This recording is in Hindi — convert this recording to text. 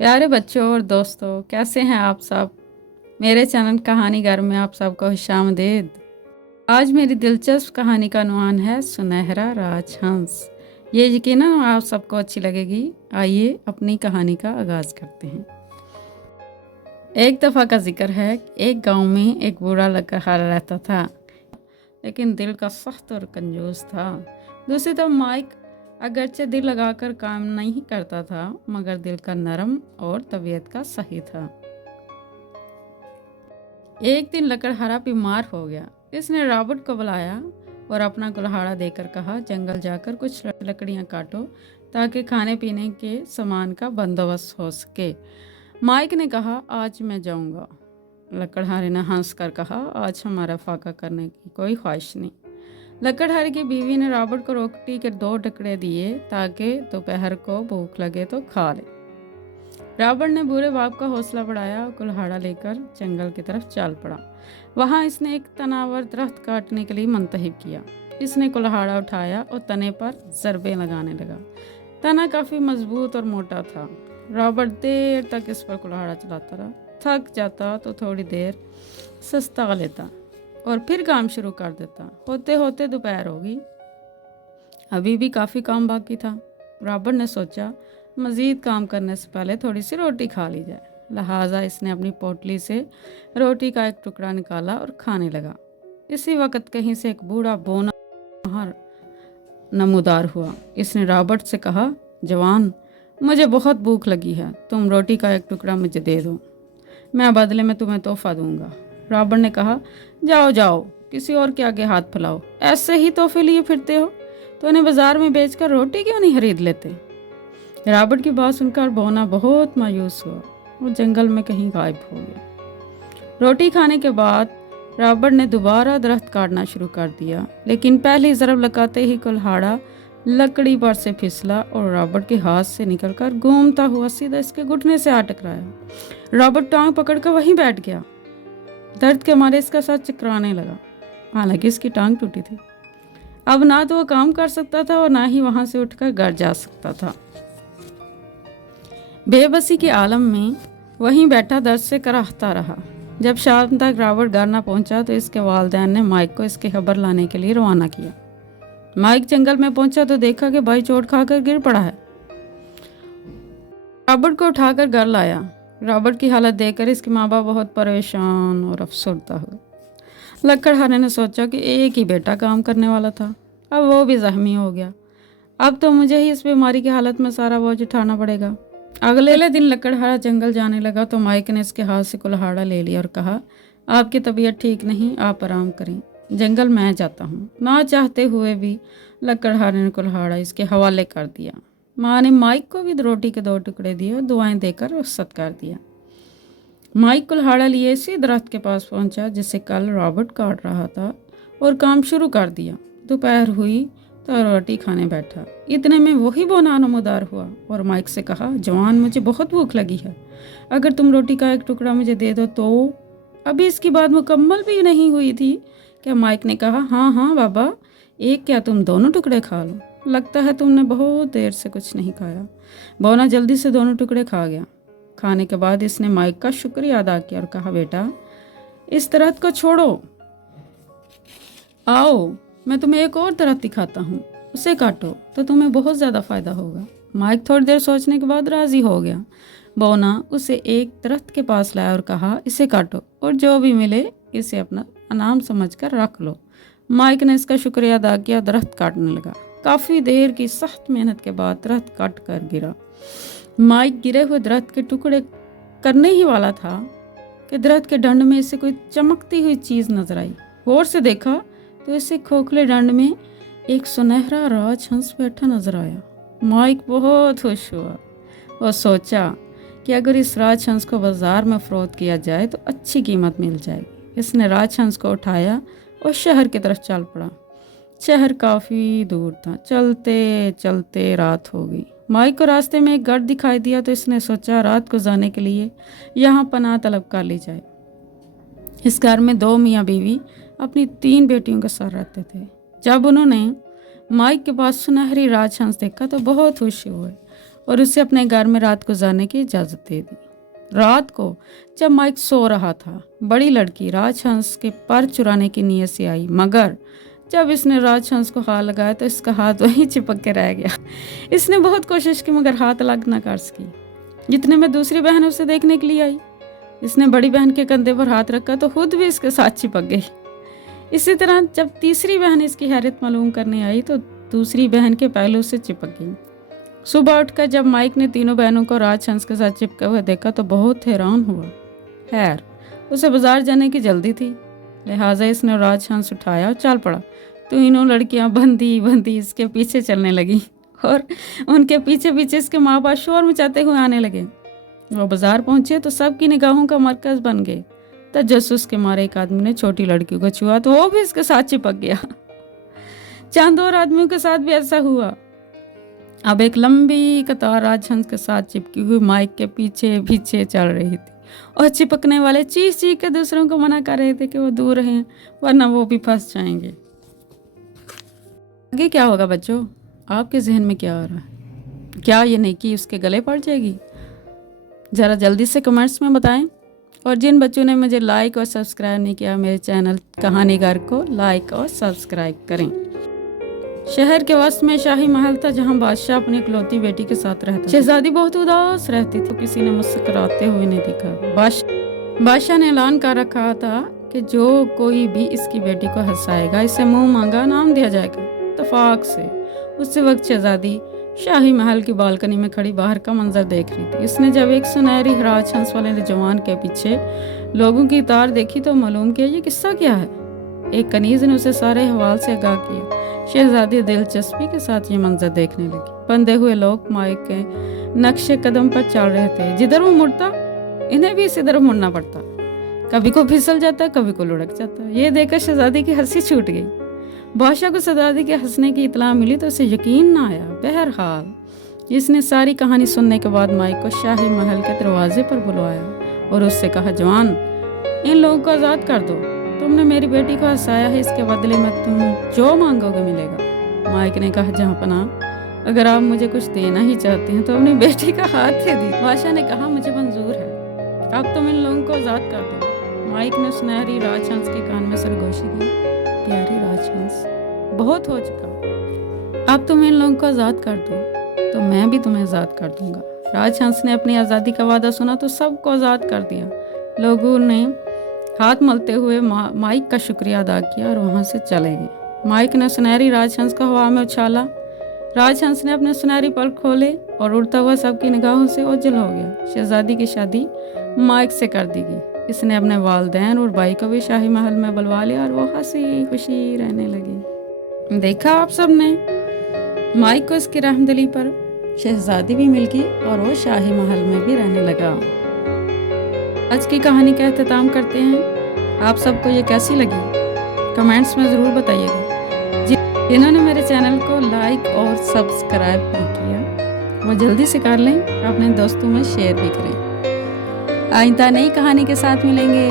प्यारे बच्चों और दोस्तों, कैसे हैं आप सब। मेरे चैनल कहानी घर में आप सबको खुशामदीद। आज मेरी दिलचस्प कहानी का उन्वान है सुनहरा राजहंस। ये यकीनन आप सबको अच्छी लगेगी। आइए अपनी कहानी का आगाज करते हैं। एक दफ़ा का जिक्र है, एक गांव में एक बूढ़ा लकड़हारा रहता था, लेकिन दिल का सख्त और कंजूस था। दूसरी तरफ माइक अगरचे दिल लगाकर काम नहीं करता था, मगर दिल का नरम और तबीयत का सही था। एक दिन लकड़हारा बीमार हो गया। इसने रॉबर्ट को बुलाया और अपना कुल्हाड़ा देकर कहा, जंगल जाकर कुछ लकड़ियां काटो ताकि खाने पीने के सामान का बंदोबस्त हो सके। माइक ने कहा, आज मैं जाऊंगा। लकड़हारे ने हंस कर कहा, आज हमारा फाका करने की कोई ख्वाहिश नहीं। लकड़हारे की बीवी ने रॉबर्ट को रोटी के 2 टुकड़े दिए ताकि दोपहर को भूख लगे तो खा ले। रॉबर्ट ने बूढ़े बाप का हौसला बढ़ाया और कुल्हाड़ा लेकर जंगल की तरफ चल पड़ा। वहां इसने एक तनावर दरख्त काटने के लिए मंतखब किया। इसने कुल्हाड़ा उठाया और तने पर ज़रबे लगाने लगा। तना काफ़ी मजबूत और मोटा था। रॉबर्ट देर तक इस पर कुल्हाड़ा चलाता रहा। थक जाता तो थोड़ी देर सस्ता लेता और फिर काम शुरू कर देता। होते होते दोपहर होगी, अभी भी काफ़ी काम बाकी था। रॉबर्ट ने सोचा, मज़ीद काम करने से पहले थोड़ी सी रोटी खा ली जाए। लिहाजा इसने अपनी पोटली से रोटी का एक टुकड़ा निकाला और खाने लगा। इसी वक्त कहीं से एक बूढ़ा बोना बाहर नमूदार हुआ। इसने रॉबर्ट से कहा, जवान, मुझे बहुत भूख लगी है, तुम रोटी का एक टुकड़ा मुझे दे दो, मैं बदले में तुम्हें तोहफा दूंगा। रॉबर्ट ने कहा, जाओ जाओ, किसी और के आगे हाथ फैलाओ, ऐसे ही तोहफे लिए फिरते हो तो उन्हें बाजार में बेचकर रोटी क्यों नहीं खरीद लेते। रॉबर्ट की बात सुनकर बोना बहुत मायूस हुआ और जंगल में कहीं गायब हो गया। रोटी खाने के बाद रॉबर्ट ने दोबारा दरख्त काटना शुरू कर दिया, लेकिन पहली ज़रब लगाते ही कुल्हाड़ा लकड़ी पर से फिसला और रॉबर्ट के हाथ से निकलकर घूमता हुआ सीधा इसके घुटने से आ टकराया। रॉबर्ट टांग पकड़कर वहीं बैठ गया। दर्द के मारे इसका सर चकराने लगा। हालांकि इसकी टांग टूटी थी। अब ना तो वो काम कर सकता था और ना ही वहां से उठकर घर जा सकता था। बेबसी के आलम में वहीं बैठा दर्द से कराहता रहा। जब शाम तक रॉबर्ट घर न पहुंचा तो इसके वालिदैन ने माइक को इसकी खबर लाने के लिए रवाना किया। माइक जंगल में पहुंचा तो देखा कि भाई चोट खाकर गिर पड़ा है। रॉबर्ट को उठाकर घर लाया। रॉबर्ट की हालत देखकर इसके माँ बाप बहुत परेशान और अफसरदा हुए। लकड़हारे ने सोचा कि एक ही बेटा काम करने वाला था, अब वो भी जख्मी हो गया। अब तो मुझे ही इस बीमारी की हालत में सारा बोझ उठाना पड़ेगा। अगले दिन लकड़हारा जंगल जाने लगा तो माइक ने इसके हाथ से कुल्हाड़ा ले लिया और कहा, आपकी तबीयत ठीक नहीं, आप आराम करें, जंगल मैं जाता हूँ। ना चाहते हुए भी लकड़हारे ने कुल्हाड़ा इसके हवाले कर दिया। माँ ने माइक को भी रोटी के 2 टुकड़े दिए और दुआएं देकर रुखसत कर दिया। माइक कुल्हाड़ा लिए इसी दरख्त के पास पहुंचा जिसे कल रॉबर्ट काट रहा था और काम शुरू कर दिया। दोपहर हुई तो रोटी खाने बैठा। इतने में वही बोना नमूदार हुआ और माइक से कहा, जवान, मुझे बहुत भूख लगी है, अगर तुम रोटी का एक टुकड़ा मुझे दे दो तो। अभी इसकी बात मुकम्मल भी नहीं हुई थी क्या माइक ने कहा, हाँ हाँ बाबा, एक क्या तुम दोनों टुकड़े खा लो, लगता है तुमने बहुत देर से कुछ नहीं खाया। बोना जल्दी से दोनों टुकड़े खा गया। खाने के बाद इसने माइक का शुक्रिया अदा किया और कहा, बेटा, इस दरख्त को छोड़ो, आओ मैं तुम्हें एक और दरख्त दिखाता हूँ, उसे काटो तो तुम्हें बहुत ज़्यादा फ़ायदा होगा। माइक थोड़ी देर सोचने के बाद राज़ी हो गया। बोना उसे एक दरख्त के पास लाया और कहा, इसे काटो और जो भी मिले इसे अपना इनाम समझकर रख लो। माइक ने इसका शुक्रिया अदा किया, दरख्त काटने लगा। काफ़ी देर की सख्त मेहनत के बाद दरख्त कट कर गिरा। माइक गिरे हुए दरख्त के टुकड़े करने ही वाला था कि दरख्त के डंड में इसे कोई चमकती हुई चीज़ नजर आई। गौर से देखा तो इसे खोखले डंड में एक सुनहरा राजहंस बैठा नजर आया। माइक बहुत खुश हुआ और सोचा कि अगर इस राजहंस को बाजार में फरोख्त किया जाए तो अच्छी कीमत मिल जाएगी। इसने राजहंस को उठाया और शहर की तरफ चल पड़ा। शहर काफ़ी दूर था। चलते चलते रात हो गई। माइक को रास्ते में एक घर दिखाई दिया तो इसने सोचा रात गुजारने के लिए यहाँ पनाह तलब कर ली जाए। इस घर में 2 मियाँ बीवी अपनी 3 बेटियों के साथ रहते थे। जब उन्होंने माइक के पास सुनहरी राजहंस देखा तो बहुत खुश हुए और उसे अपने घर में रात गुजारने की इजाज़त दे दी। रात को जब माइक सो रहा था, बड़ी लड़की राजहंस के पर चुराने की नीयत से आई, मगर जब इसने राजहंस को हाथ लगाया तो इसका हाथ वहीं चिपक के रह गया। इसने बहुत कोशिश की मगर हाथ लग ना कर सकी। जितने में दूसरी बहन उसे देखने के लिए आई, इसने बड़ी बहन के कंधे पर हाथ रखा तो खुद भी इसके साथ चिपक गई। इसी तरह जब तीसरी बहन इसकी हैरत मालूम करने आई तो दूसरी बहन के पहलू से चिपक गई। सुबह उठकर जब माइक ने तीनों बहनों को राजहंस के साथ चिपके हुए देखा तो बहुत हैरान हुआ। खैर, उसे बाजार जाने की जल्दी थी, लिहाजा इसने राजहंस उठाया और चल पड़ा। तीनों लड़कियां बंदी बंदी इसके पीछे चलने लगी और उनके पीछे पीछे इसके माँ बाप शोर मचाते हुए आने लगे। वो बाजार पहुंचे तो सबकी निगाहों का मरकज बन गए। तजस्सुस के मारे एक आदमी ने छोटी लड़की को छुआ तो वो भी इसके साथ चिपक गया। चंद और आदमियों के साथ भी ऐसा हुआ। अब एक लंबी कतार राजहंस के साथ चिपकी हुई माइक के पीछे पीछे चल रही थी और चिपकने वाले चीख चीख के दूसरों को मना कर रहे थे कि वो दूर रहें वरना वो भी फंस जाएंगे। आगे क्या होगा बच्चों? आपके जहन में क्या आ रहा है? क्या ये नेकी उसके गले पड़ जाएगी? ज़रा जल्दी से कमेंट्स में बताएं। और जिन बच्चों ने मुझे लाइक और सब्सक्राइब नहीं किया, मेरे चैनल कहानीगर को लाइक और सब्सक्राइब करें। शहर के वस्त में शाही महल था जहां बादशाह अपनी इकलौती बेटी के साथ रहता। शहजादी बहुत उदास रहती थी, किसी ने मुस्कुराते हुए नहीं देखा। बादशाह ने ऐलान कर रखा था कि जो कोई भी इसकी बेटी को हंसाएगा इसे मुंह मांगा नाम दिया जाएगा। इत्तेफाक से उसी वक्त शहजादी शाही महल की बालकनी में खड़ी बाहर का मंजर देख रही थी। इसने जब एक सुनहरी राजहंस वाले जवान के पीछे लोगों की तार देखी तो मालूम किया ये किस्सा क्या है। एक कनीज ने उसे सारे हवाल से आगाह किया। शहजादी दिलचस्पी के साथ ये मंजर देखने लगी। बंधे हुए लोग माइक के नक्शे कदम पर चल रहे थे। जिधर वो मुड़ता इन्हें भी इसी तरफ मुड़ना पड़ता। कभी को फिसल जाता, कभी को लुढ़क जाता। ये देखकर शहजादी की हंसी छूट गई। बादशाह को शहजादी के हंसने की इतला मिली तो उसे यकीन ना आया। बहरहाल इसने सारी कहानी सुनने के बाद माइक को शाही महल के दरवाजे पर बुलवाया और उससे कहा, जवान, इन लोगों को आज़ाद कर दो। तुमने मेरी बेटी को हंसाया है, इसके बदले में तुम जो मांगोगे मिलेगा। माइक ने कहा, जहाँपनाह, अगर आप मुझे कुछ देना ही चाहते हैं तो अपनी बेटी का हाथ दे दी। बादशाह ने कहा, मुझे मंजूर है, अब तुम इन लोगों को आज़ाद कर दो। माइक ने सुनहरी राजहंस के कान में सरगोशी की, प्यारी राजहंस, बहुत हो चुका, अब तुम इन लोगों को आज़ाद कर दो तो मैं भी तुम्हें आज़ाद कर दूंगा। राजहंस ने अपनी आज़ादी का वादा सुना तो सबको आज़ाद कर दिया। लोगों ने हाथ मलते हुए माइक का शुक्रिया अदा किया और वहां से चले गए। माइक ने सुनहरी राजहंस को हवा में उछाला। राजहंस ने अपने सुनहरी पर खोले और उड़ता हुआ सबकी निगाहों से ओझल हो गया। शहजादी की शादी माइक से कर दी गई। इसने अपने वालिदैन और भाई को भी शाही महल में बुलवा लिया और वो हंसी खुशी रहने लगी। देखा आप सब ने, माइक को इसकी रहमदिली पर शहजादी भी मिल गई और वो शाही महल में भी रहने लगा। आज की कहानी का अख्ताम करते हैं। आप सबको ये कैसी लगी कमेंट्स में ज़रूर बताइएगा। जिन्होंने मेरे चैनल को लाइक और सब्सक्राइब नहीं किया वो जल्दी से कर लें, अपने दोस्तों में शेयर भी करें। आइंदा नई कहानी के साथ मिलेंगे।